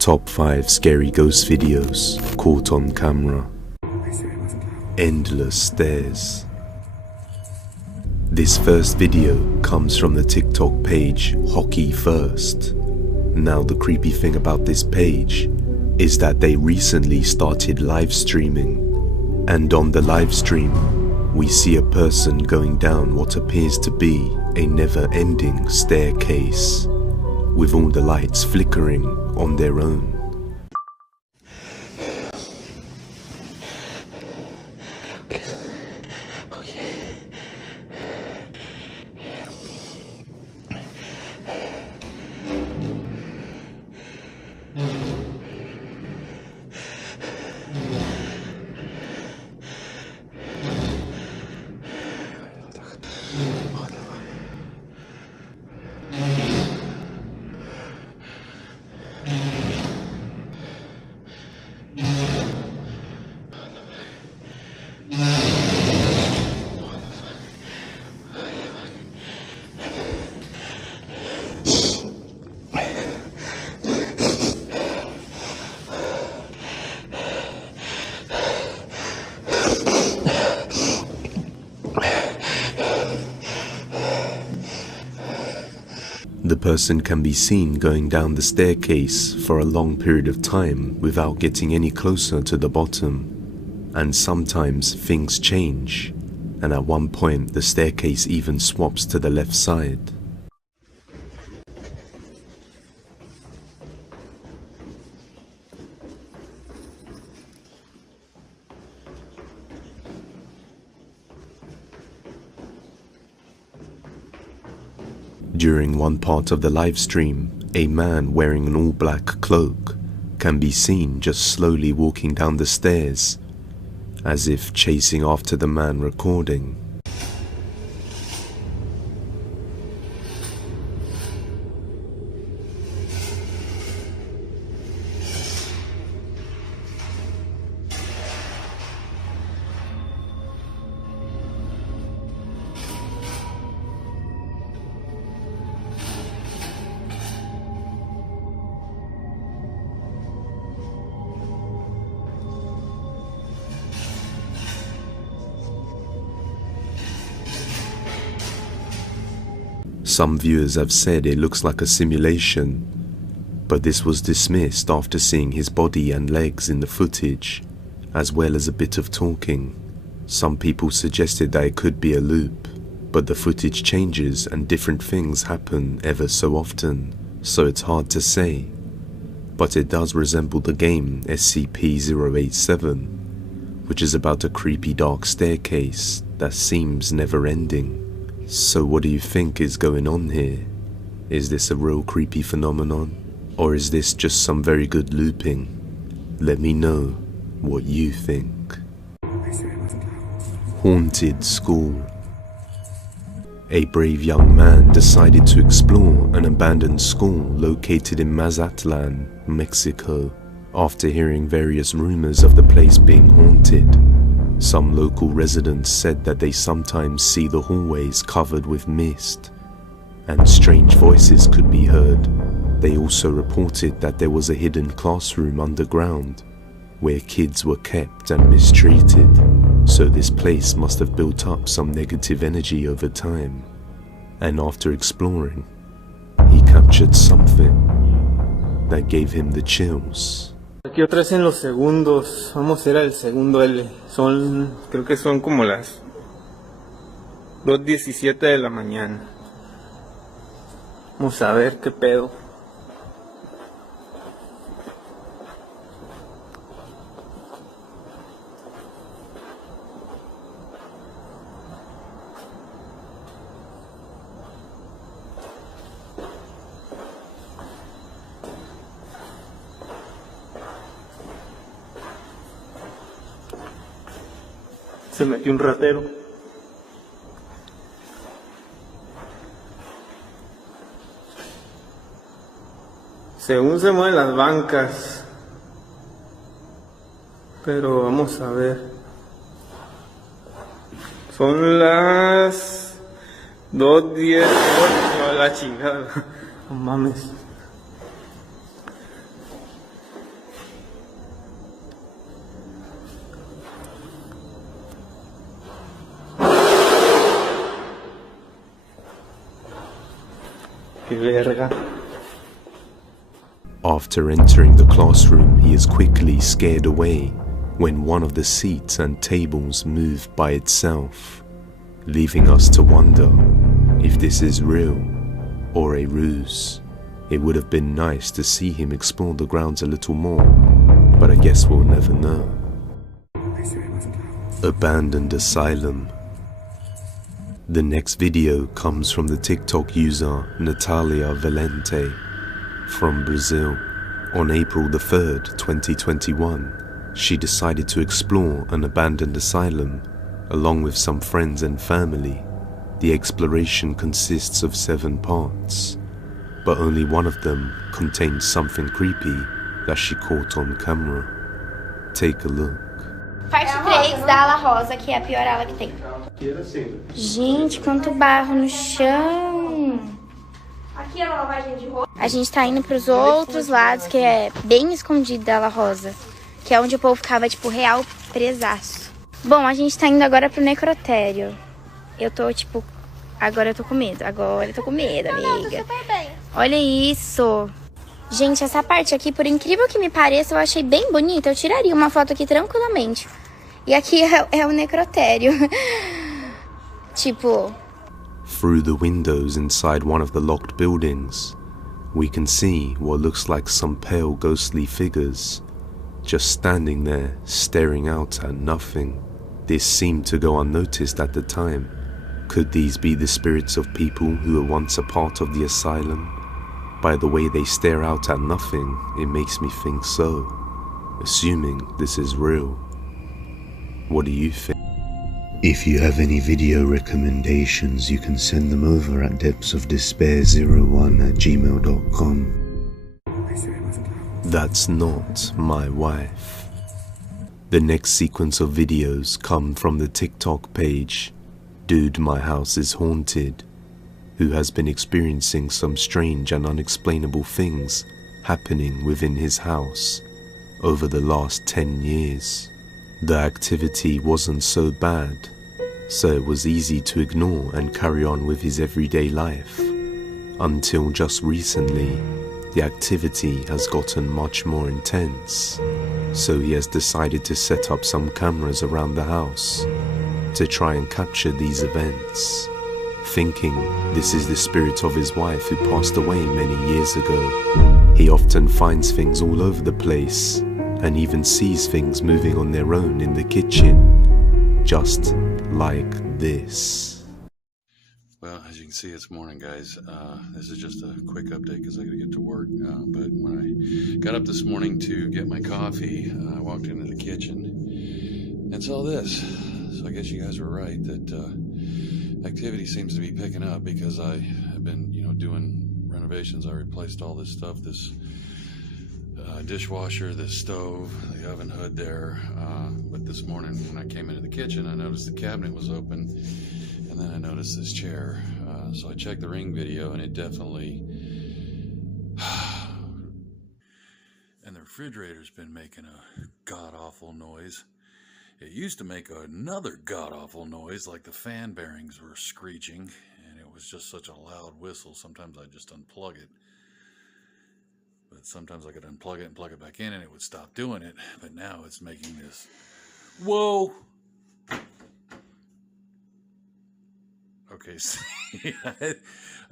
Top 5 scary ghost videos caught on camera. Endless stairs. This first video comes from the TikTok page Hockey First. Now the creepy thing about this page is that they recently started live streaming, and on the live stream we see a person going down what appears to be a never-ending staircase, with all the lights flickering on their own. The person can be seen going down the staircase for a long period of time without getting any closer to the bottom. And sometimes things change, and at one point the staircase even swaps to the left side. During one part of the live stream, a man wearing an all-black cloak can be seen just slowly walking down the stairs, as if chasing after the man recording. Some viewers have said it looks like a simulation, but this was dismissed after seeing his body and legs in the footage, as well as a bit of talking. Some people suggested that it could be a loop, but the footage changes and different things happen ever so often, so it's hard to say. But it does resemble the game SCP-087, which is about a creepy dark staircase that seems never-ending. So what do you think is going on here? Is this a real creepy phenomenon? Or is this just some very good looping? Let me know what you think. Haunted school. A brave young man decided to explore an abandoned school located in Mazatlan, Mexico, after hearing various rumors of the place being haunted. Some local residents said that they sometimes see the hallways covered with mist, and strange voices could be heard. They also reported that there was a hidden classroom underground, where kids were kept and mistreated, so this place must have built up some negative energy over time. And after exploring, he captured something that gave him the chills. Aquí otra vez en los segundos, vamos a ir al segundo L, creo que son como las 2:17 de la mañana. Vamos a ver qué pedo. Se metió un ratero. Según se mueven las bancas. Pero vamos a ver. Son las 2:10. La chingada. No mames. qué verga. After entering the classroom, he is quickly scared away when one of the seats and tables moved by itself, leaving us to wonder if this is real or a ruse. It would have been nice to see him explore the grounds a little more, but I guess we'll never know. Abandoned asylum. The next video comes from the TikTok user Natalia Valente from Brazil. On April the 3rd, 2021, she decided to explore an abandoned asylum along with some friends and family. The exploration consists of 7 parts, but only one of them contains something creepy that she caught on camera. Take a look. Parte 3 da ala rosa, que é a pior ala que tem. Gente, quanto barro no chão. Aqui é a lavagem de roupa. A gente tá indo pros outros lados, que é bem escondido da ala rosa, que é onde o povo ficava, tipo, real presaço. Bom, a gente tá indo agora pro necrotério. Eu tô, tipo, agora eu tô com medo. Agora eu tô com medo, amiga. Olha isso. Gente, essa parte aqui, por incrível que me pareça, eu achei bem bonita. Eu tiraria uma foto aqui tranquilamente. E aqui é o necrotério. Tipo... Through the windows inside one of the locked buildings, we can see what looks like some pale ghostly figures, just standing there, staring out at nothing. This seemed to go unnoticed at the time. Could these be the spirits of people who were once a part of the asylum? By the way they stare out at nothing, it makes me think so, assuming this is real. What do you think? If you have any video recommendations, you can send them over at depthsofdespair01@gmail.com. That's not my wife. The next sequence of videos come from the TikTok page Dude My House is Haunted, who has been experiencing some strange and unexplainable things happening within his house over the last 10 years. The activity wasn't so bad, so it was easy to ignore and carry on with his everyday life, until just recently the activity has gotten much more intense, so he has decided to set up some cameras around the house to try and capture these events, thinking this is the spirit of his wife who passed away many years ago. He often finds things all over the place and even sees things moving on their own in the kitchen, just like this. Well, as you can see, it's morning, guys. This is just a quick update because I got to get to work. But when I got up this morning to get my coffee, I walked into the kitchen and saw this. So I guess you guys were right that activity seems to be picking up because I have been, doing renovations. I replaced all this stuff, this dishwasher, this stove, the oven hood there. But this morning when I came into the kitchen, I noticed the cabinet was open, and then I noticed this chair. So I checked the Ring video, and it definitely... and the refrigerator's been making a god-awful noise. It used to make another god-awful noise, like the fan bearings were screeching, and it was just such a loud whistle. Sometimes I just unplug it. But sometimes I could unplug it and plug it back in and it would stop doing it. But now it's making this, whoa! Okay, see, I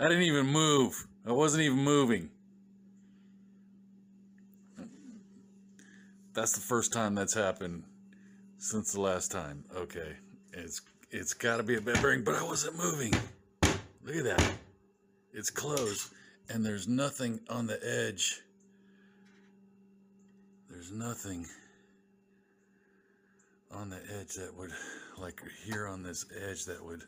didn't even move. I wasn't even moving. That's the first time that's happened since the last time. Okay, it's got to be a bed bearing, but I wasn't moving. Look at that. It's closed, and there's nothing on the edge. There's nothing on the edge that would, like here on this edge, that would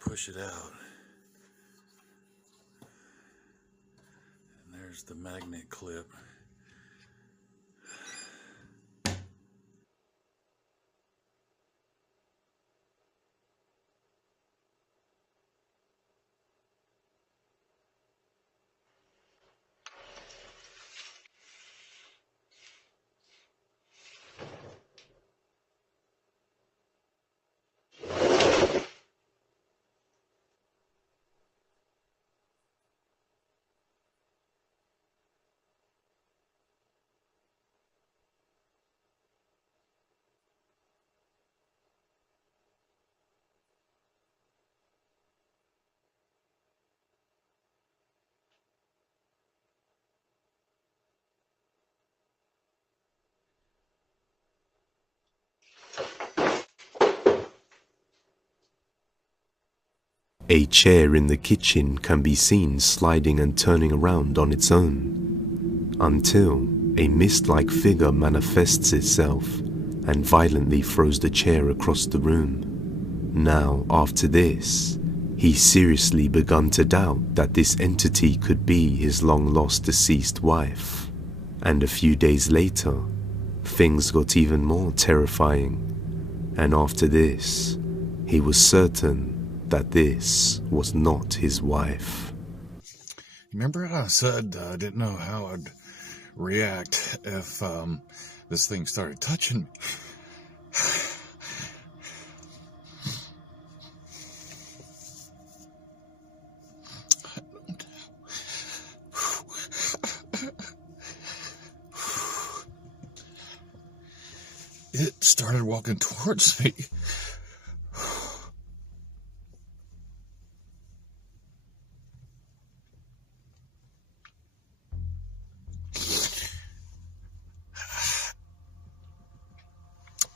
push it out. And there's the magnet clip. A chair in the kitchen can be seen sliding and turning around on its own, until a mist-like figure manifests itself and violently throws the chair across the room. Now, after this, he seriously begun to doubt that this entity could be his long-lost deceased wife. And a few days later, things got even more terrifying. And after this, he was certain that this was not his wife. Remember how I said I didn't know how I'd react if this thing started touching me? It started walking towards me.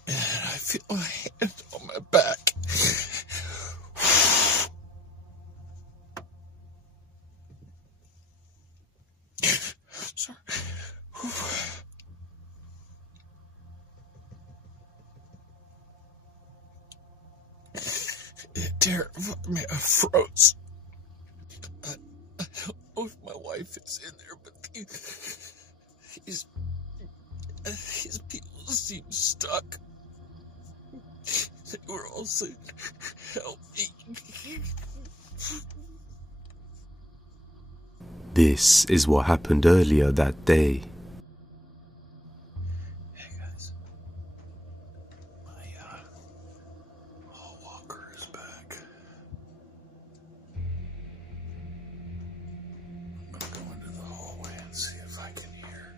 And I feel a hand on my back. Sorry. It terrified me. I froze. I don't know if my wife is in there, but his people seem stuck. They were all saying, "Help me." This is what happened earlier that day. Hey guys, my hall walker is back. I'm gonna go into the hallway and see if I can hear.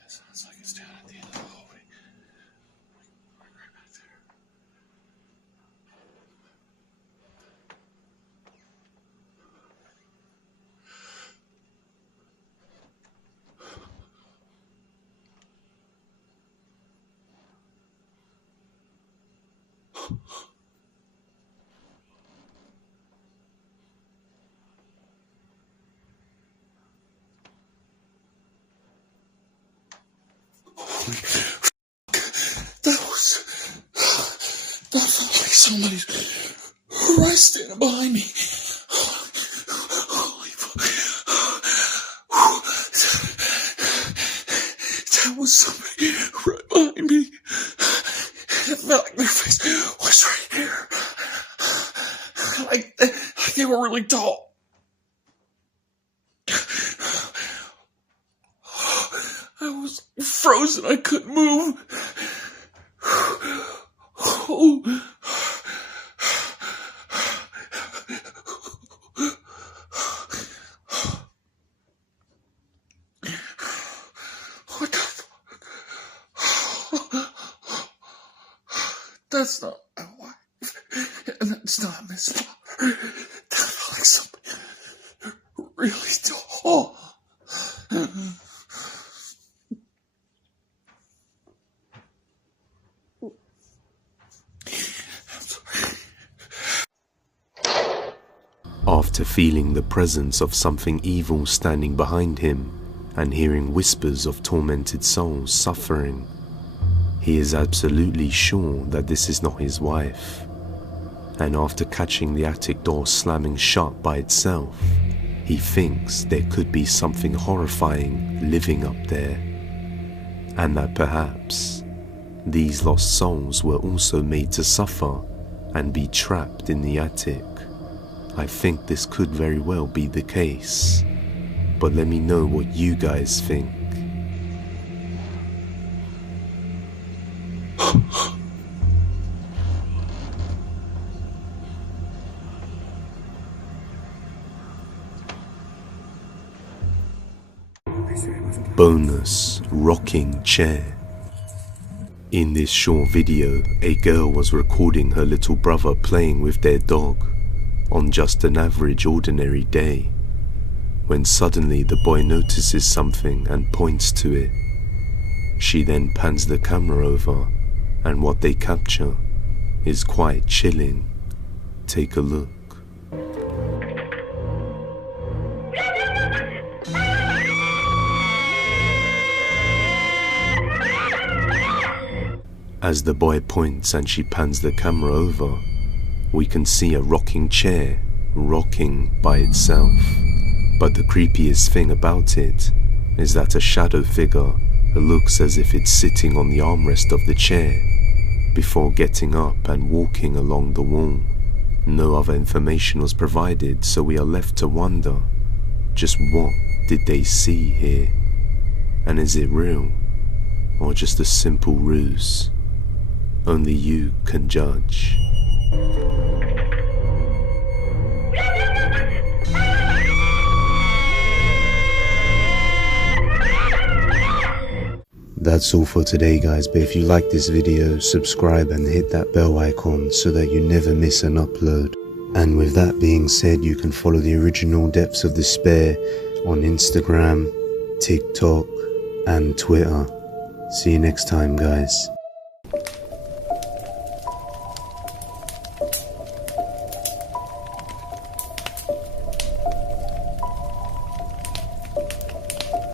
It sounds like it's down at the end of the hallway. Right back there. That felt like somebody's right standing behind me. Holy fuck. That was somebody right behind me. It felt like their face was right here. Like they were really tall. I was frozen. I couldn't move. Oh. What the fuck? That's not my wife. And that's not Miss Lauder. That felt like somebody really tall. After feeling the presence of something evil standing behind him and hearing whispers of tormented souls suffering, he is absolutely sure that this is not his wife. And after catching the attic door slamming shut by itself, he thinks there could be something horrifying living up there, and that perhaps these lost souls were also made to suffer and be trapped in the attic. I think this could very well be the case, but let me know what you guys think. Bonus rocking chair. In this short video, a girl was recording her little brother playing with their dog. on just an average ordinary day, when suddenly the boy notices something and points to it. She then pans the camera over, and what they capture is quite chilling. Take a look. As the boy points and she pans the camera over, we can see a rocking chair rocking by itself. But the creepiest thing about it is that a shadow figure looks as if it's sitting on the armrest of the chair before getting up and walking along the wall. No other information was provided, so we are left to wonder, just what did they see here? And is it real, or just a simple ruse? Only you can judge. That's all for today, guys, but if you like this video, subscribe and hit that bell icon so that you never miss an upload. And with that being said, you can follow the original Depths of Despair on Instagram, TikTok and Twitter. See you next time, guys.